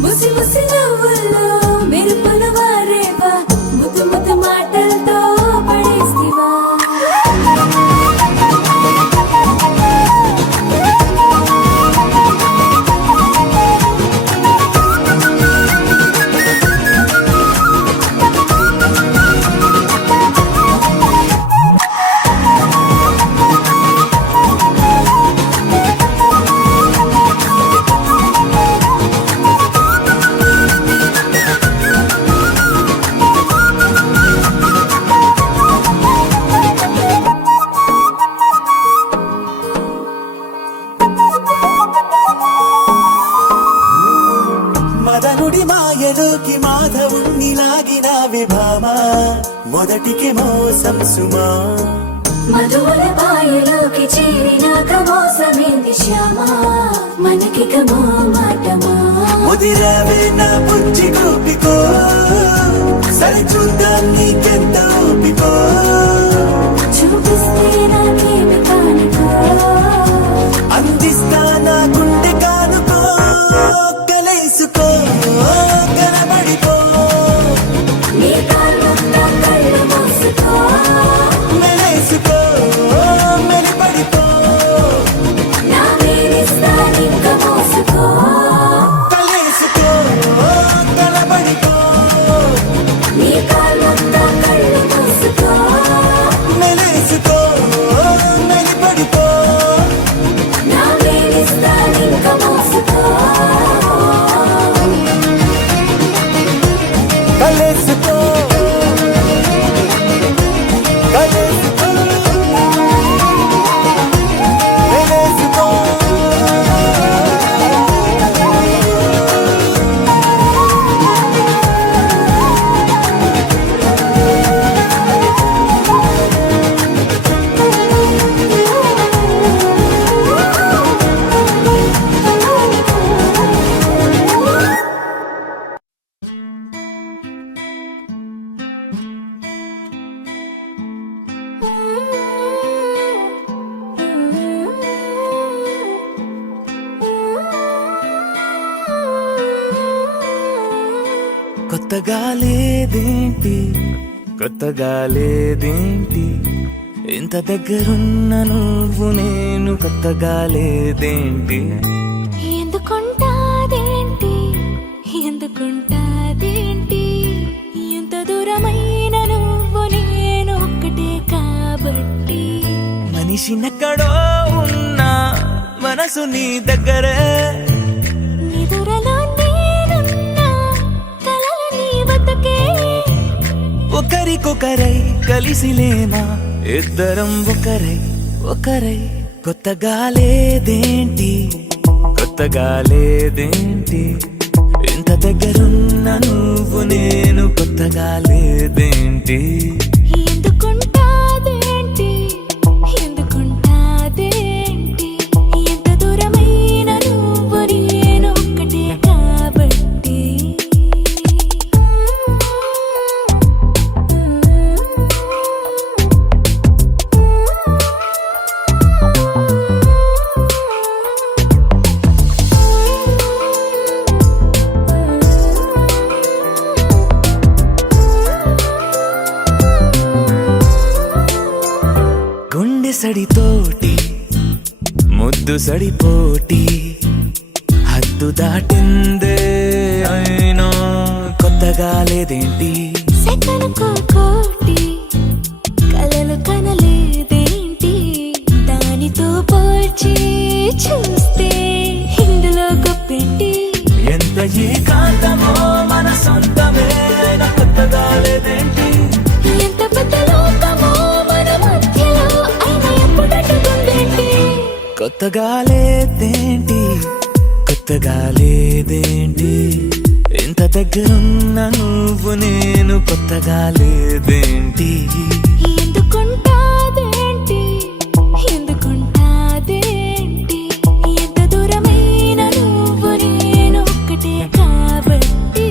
ముసి ముసి నవ్వుల్లో మెరుపులు వారేవా ముద్దు ముద్దు మాటలతో పడేసివా మదనుడి మాయలోకి మాధవుణ్ణి లాగిన విభామ మొదటికి మోసం సుమా మధువుల బాయలోకి చేరినాక మోసమేంది శ్యామా మనకిక మోమాటమా ముదిరావే నా బుజ్జి గోపికో సరి చూద్దాం నీకెంత ఓపికో చూపిస్తే నాకేమి కానుకో అందిస్తా నా గుండె కానుకో కలేసుకో కనబడిపో నీ కాళ్ళంతా కళ్ళు మూసుకో మెలేసుకో మెలిపడిపో నా వేలిస్తా నింక మోసుకో కలేసుకో కనబడిపో నీ కాళ్ళంతా కళ్ళు మూసుకో మెలేసుకో మెలిపడిపో నా వేలిస్తా నింక మోసుకో కలేసుకో కలేసుకో మెలేసుకో కొత్తగా లేదేంటి కొత్తగా లేదేంటి ఇంత దగ్గరున్న నువ్వు నేను కొత్తగా లేదేంటి ఎందుకుంటాదేంటి ఎందుకుంటాదేంటి ఎంత దూరమైన నువ్వు నేను ఒక్కటే కాబట్టి మనిషినెక్కడో ఉన్నా మనసు నీ దగ్గరే నిదురలో నేనున్నా కలలు నీ బతుకే ఒకరికొకరై కలిసిలేమా ఇద్దరం ఒకరై ఒకరై కొత్తగా లేదేంటి కొత్తగా లేదేంటి ఇంత దగ్గరున్న నువ్వు నేను కొత్తగా లేదేంటి ఎందుకుంటాదేంటి ఎందుకుంటాదేంటి ఎంత దూరమైన నువ్వు నేను ఒక్కటే కాబట్టి గుండె సడితోటి ముద్దు సడిపోటి హద్దు దాటిందే అయినా కొత్తగా లేదేంటి సెకనుకో కోటి కలలు కనలేదేంటి దానితో పోల్చి చూస్తే ఇందులో గొప్పేంటి ఎంత ఏకాంతమో మన సొంతమే అయినా కొత్తగా లేదేంటి ఎంత పెద్ద లోకమో మన మధ్యలో అయినా ఎప్పుడట్టుకుందేంటి కొత్తగా లేదేంటి కొత్తగా లేదేంటి ఇంత దగ్గరున్న నువ్వు నేను కొత్తగా లేదేంటి ఎందుకుంటాదేంటి ఎందుకుంటాదేంటి ఎంత దూరమైన నువ్వు నేను ఒక్కటే కాబట్టి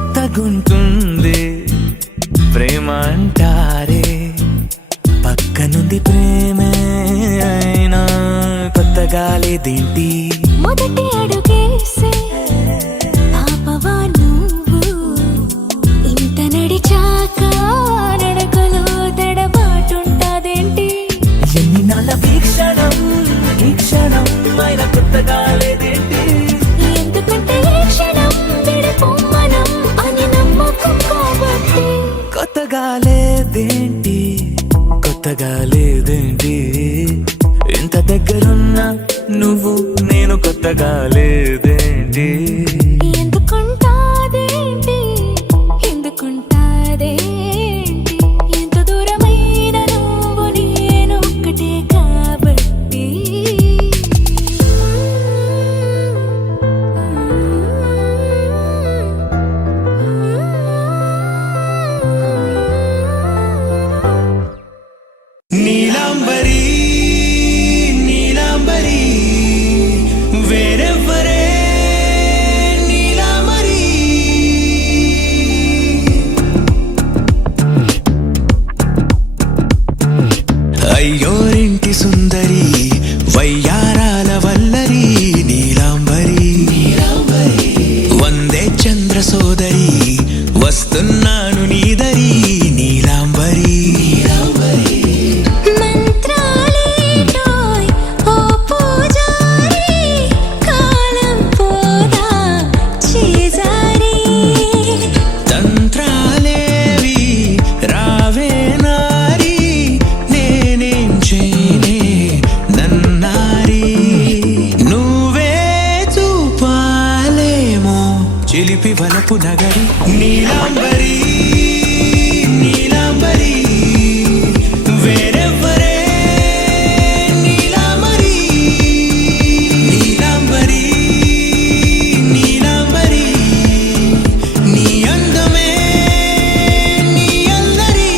కొత్తగుంటుంది ప్రేమ అంటారే పక్కనుంది ప్రేమే అయినా కొత్తగా లేదేంటి మొదటి అడుగేసే పాపవా నువ్వు ఇంత నడిచాక నడకలో తడబాటుంటాదేంటి ఎన్ని నాళ్ళ ఈ క్షణం అయినా కొత్తగా లేదేంటి ఎందుకంటే ఈ క్షణం విడిపోమనం అని నమ్మకం కాబట్టి కొత్తగా లేదేంటి కొత్తగా లేదేంటి ఇంత దగ్గరున్నా నువ్వు నేను కొత్తగా లేదేంటి ఎందుకుంటాదేంటి ఎందుకుంటాదేంటి ఎంత దూరమైన నువ్వు నేను ఒక్కటే కాబట్టి నీలాంబరి నీలాంబరి వేరెవ్వరే నీలాంబరి అయ్యోరింటి సుందరి వయ్యారాల వల్లరి నీలాంబరి వందే చంద్ర సోదరి వస్తున్నాను నీదరి నీలాంబరి మంత్రాలేటోయ్ ఓ పూజారి కాలం పోదా చేజారి తంత్రాలేవి రావే నారి నేనేం చేయనే నన్నారి నువ్వే చూపాలేమో చిలిపి వలపు నగరి నీలాంబరి నీలాంబరి వేరెవ్వరే నీలాంబరి నీలాంబరి నీలాంబరి నీ అందమే నీ అల్లరి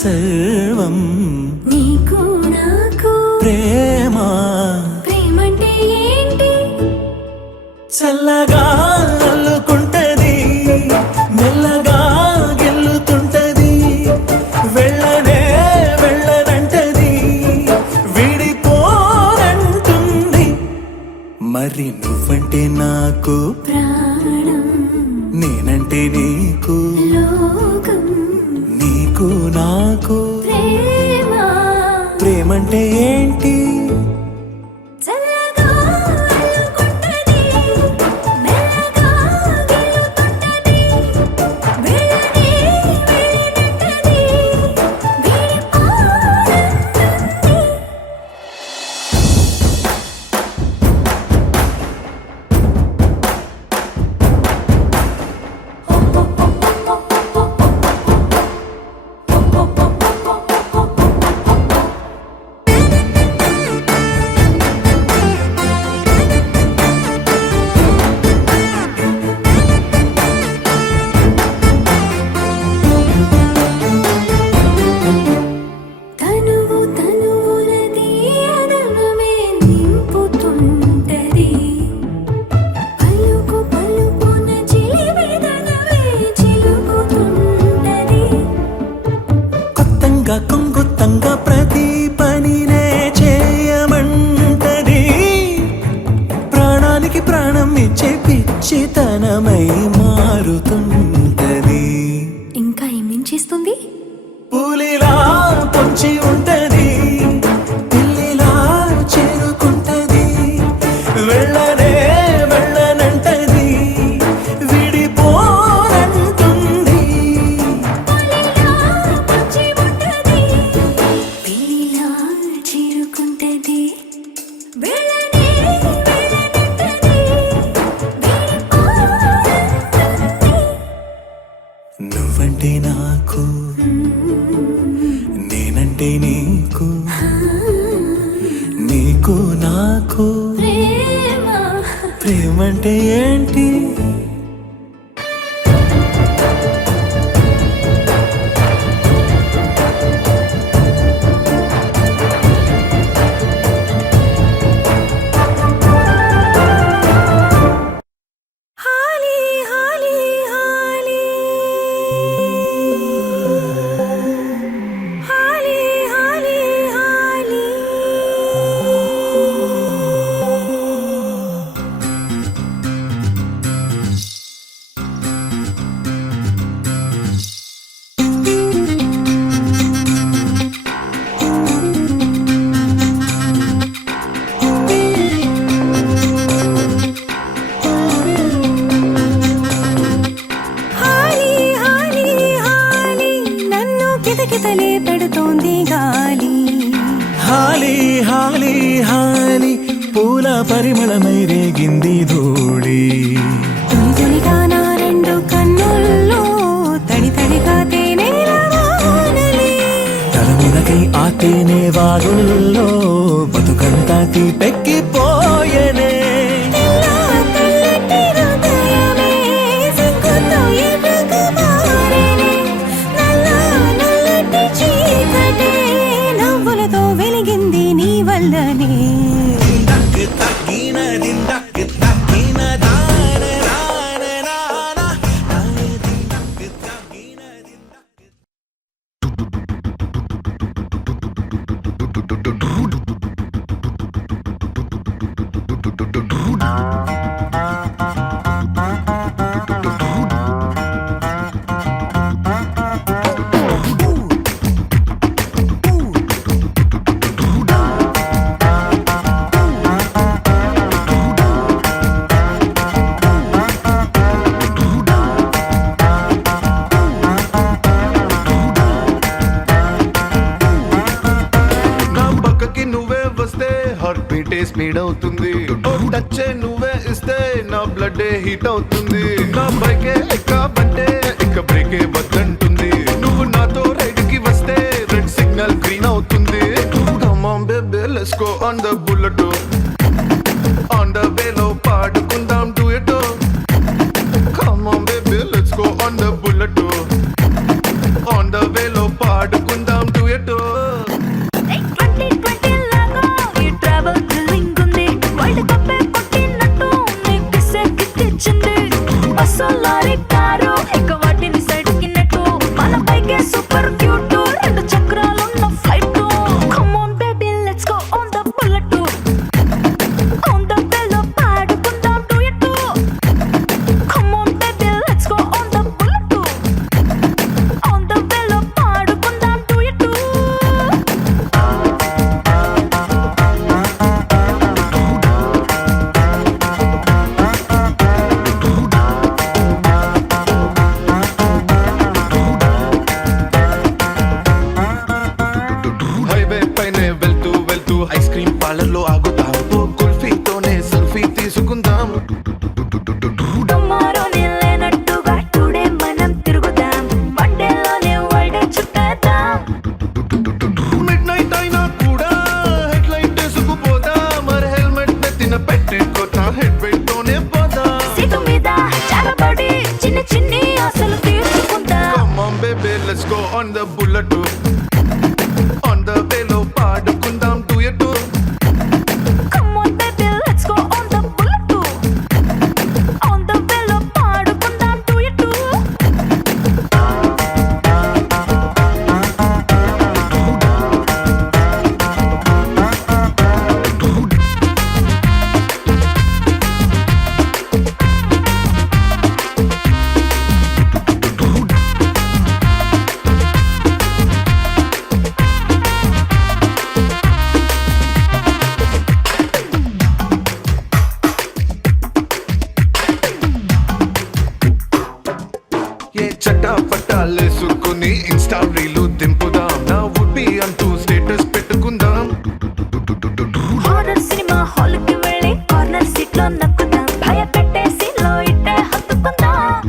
సర్వం నీకు నాకు ప్రేమ ప్రేమంటే ఏంటి? చల్లగా అల్లుకుంటది మెల్లగా గెల్లుతుంటది వెళ్ళనే వెళ్ళనంటది విడిపోనంటుంది మరి నువ్వంటే నాకు ప్రాణం నేనంటే నీకు లోకం నీకు నాకు ప్రేమ ప్రేమంటే ఏంటి చల్లగా అల్లుకుంటది మెల్లగా గెలుతుంటది వెళ్ళనే వెళ్ళనంటది విడిపోనంటుంది. తనువు తనువులది అదనమే నింపుతుంటది పలుకు పలుకున చిలివిదనవే చిలుకుతుంటది కొత్తంగా కొంగొత్తంగా ప్రతి పనినే చేయమంటది ప్రాణానికి ప్రాణం ఇచ్చే పిచ్చితనమై మారుతుంటది ఇంకా ఏమేం చేస్తుంది? పులిలా పొంచి ఉంటది పిల్లిలా చేరుకుంటది వెళ్ళనే వెళ్ళనంటది విడిపోనంటుంది పులిలా పొంచి ఉంటది పిల్లిలా చేరుకుంటది వెళ్ళనే వెళ్ళనంటది విడిపోనంటుంది. నువ్వంటే నాకు నేనంటే నీకు నీకు నాకు ప్రేమ ప్రేమంటే ఏంటి హాలి హాలి హాలి హాలి హాలి హాలి హాలి హాలి హాలి నన్ను కితకితలే పెడుతోంది గాలి హాలి హాలి హాలి పూల పరిమళమై రేగింది ధూళి తొలి తొలిగా నా రెండు కన్నుల్లో తడి తడిగా తేనెల వానలే తలమునకై ఆ తేనె వాగుల్లో బతుకంతా తీపెక్కిపోయనే తెల్ల తెల్లటి హృదయమే సిగ్గుతో ఎర్రగా మారెనే నల్ల నల్లటి చీకటే నవ్వులతో వెలిగింది నీ వల్లనే స్పీడ్ అవుతుంది టచ్ నువ్వే ఇస్తే నా బ్లడ్ హీట్ అవుతుంది నా బైకే ఎక్కబంటే ఎక్క బ్రేకే వద్దంటుంది నువ్వు నాతో రైడ్ కి వస్తే రెడ్ సిగ్నల్ గ్రీన్ అవుతుంది come on baby let's go on the bullet on the వేలో పాడుకుందాం duet come on baby let's go on the bullet on the వేలో పాడుకుందాం on the bullet on the వేలో పాడుకుందాం duet Come on baby, let's go on the bullet too. On the bello పాడుకుందాం duet too. ఏ చట్టా పట్టాలేసుకుని Insta reel దింపుదాం నా would be అంటూ status పెట్టుకుందాం horror cinema hall కి వెళ్ళి కార్నర్ సీట్ లో నక్కుదాం భయపెట్టేసి లో ఇట్టే హత్తుకుందాం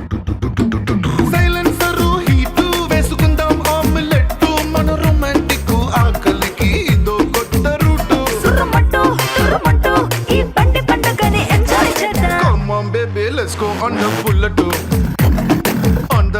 సైలెన్సర్ హీట్ వేసుకుందాం ఆమ్లెట్ మన రొమాంటిక్ ఆకలికి ఇదో కొత్త రూట్ సురమంటూ తురమంటూ ఈ బండి పండుగని ఎంజాయ్ చేద్దాం come on baby let's go on the bullet on the